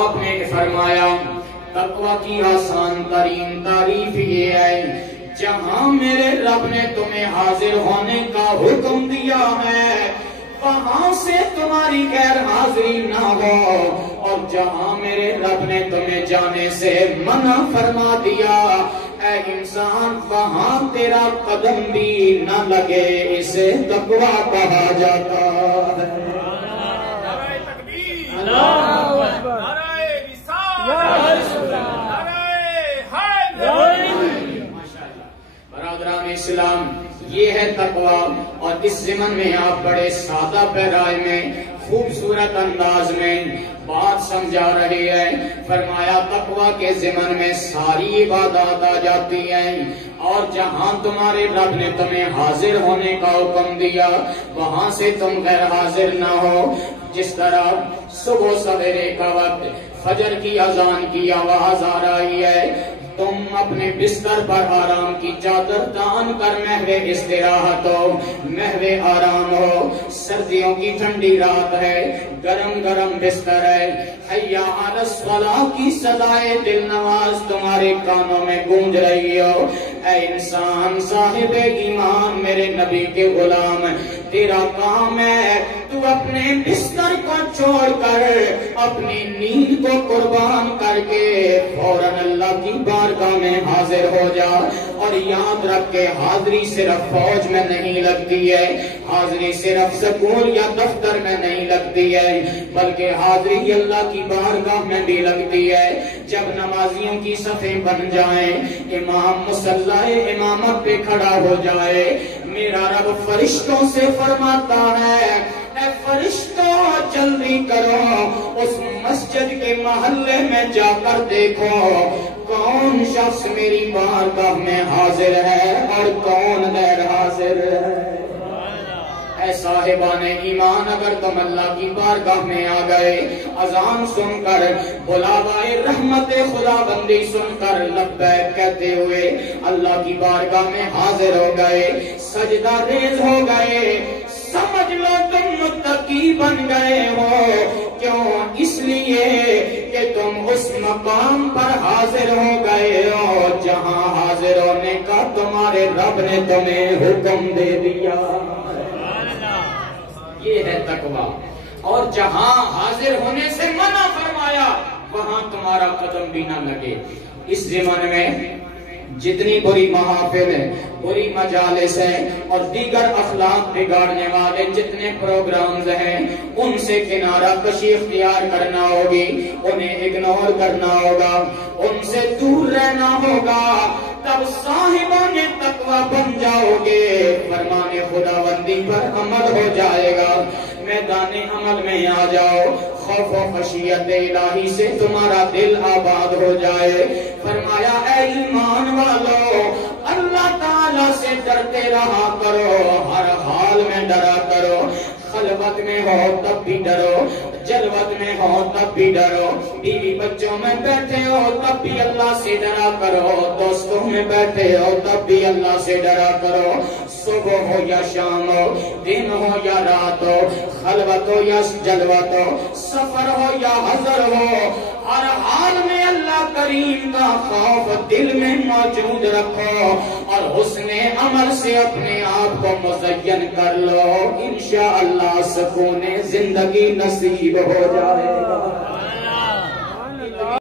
آپ نے فرمایا تقوی کی آسان ترین تعریف یہ ہے جہاں میرے رب نے تمہیں حاضر ہونے کا حکم دیا ہے وہاں سے تمہاری غیر حاضری نہ ہو، اور جہاں میرے رب نے تمہیں جانے سے منع فرما دیا اے انسان وہاں تیرا قدم بھی نہ لگے، اسے تقوی کہا جاتا ہے۔ نعرہ تکبیر، اللہ اکبر، نعرہ رسالت، نعرہ حیدر۔ برادران اسلام، یہ ہے تقوی، اور اس ضمن میں آپ بڑے سادہ پیرائے میں خوبصورت انداز میں بات سمجھا رہی ہے۔ فرمایا تقوی کے ضمن میں ساری عبادات آ جاتی ہیں، اور جہاں تمہارے رب نے تمہیں حاضر ہونے کا حکم دیا وہاں سے تم غیر حاضر نہ ہو۔ جس طرح صبح سویرے کا وقت فجر کی اذان کی آواز آ رہی ہے، تم اپنے بستر پر آرام کی چادر تان کر محو استراحت ہو، محو آرام ہو۔ سردیوں کی ٹھنڈی رات ہے، گرم گرم بستر ہے، حیا علی الصلاۃ کی صدائے دل نواز تمہارے کانوں میں گونج رہی ہو۔ اے انسان صاحب ایمان، میرے نبی کے غلام، تیرا کام ہے تو اپنے بستر کو چھوڑ کر اپنی نیند کو قربان کر کے فوراً اللہ کی بارگاہ میں حاضر ہو جا۔ اور یاد رکھ کے حاضری صرف فوج میں نہیں لگتی ہے، حاضری صرف سکول یا دفتر میں نہیں لگتی ہے، بلکہ حاضری اللہ کی بارگاہ میں بھی لگتی ہے۔ جب نمازیوں کی صفیں بن جائیں، امام مصلی امامت پہ کھڑا ہو جائے، میرا رب فرشتوں سے فرماتا ہے اے فرشتوں جلدی کرو اس مسجد کے محلے میں جا کر دیکھو کون شخص میری بارگاہ میں حاضر ہے اور کون غیر حاضر ہے۔ اے صاحبان ایمان، اگر تم اللہ کی بارگاہ میں آ گئے، اذان سن کر بلاوائے رحمت خدا بندی سن کر لبیک کہتے ہوئے اللہ کی بارگاہ میں حاضر ہو گئے، سجدہ ریز ہو گئے، سمجھ لو تم متقی بن گئے ہو۔ کیوں؟ اس لیے کہ تم اس مقام پر حاضر ہو گئے ہو جہاں حاضر ہونے کا تمہارے رب نے تمہیں حکم دے دیا۔ یہ ہے تقوی، اور جہاں حاضر ہونے سے منع فرمایا وہاں تمہارا قدم بھی نہ لگے۔ اس زمانے میں جتنی بری محافل ہے، بری مجالس ہیں اور دیگر اخلاق بگاڑنے والے جتنے پروگرامز ہیں ان سے کنارہ کشی اختیار کرنا ہوگی، انہیں اگنور کرنا ہوگا، ان سے دور رہنا ہوگا، تب صاحبان تقوی بن جاؤ گے، فرمان خداوندی پر عمل ہو جائے گا، میدان عمل میں آ جاؤ، خوف و خشیت الہی سے تمہارا دل آباد ہو جائے۔ فرمایا اے ایمان والو، اللہ تعالیٰ سے ڈرتے رہا کرو، ہر حال میں ڈرا کرو، خلوت میں ہو تب بھی ڈرو، جلوت میں ہو تب بھی ڈرو، بیوی بچوں میں بیٹھے ہو تب بھی اللہ سے ڈرا کرو، دوستوں میں بیٹھے ہو تب بھی اللہ سے ڈرا کرو، صبح ہو یا شام ہو، دن ہو یا رات ہو، خلوت ہو یا جلوت ہو، سفر ہو یا حضر ہو، ہر حال میں اللہ کریم کا خوف دل میں موجود رکھو اور حسن عمل سے اپنے آپ کو مزین کر لو، انشاءاللہ سکون زندگی نصیب ہو جائے گا۔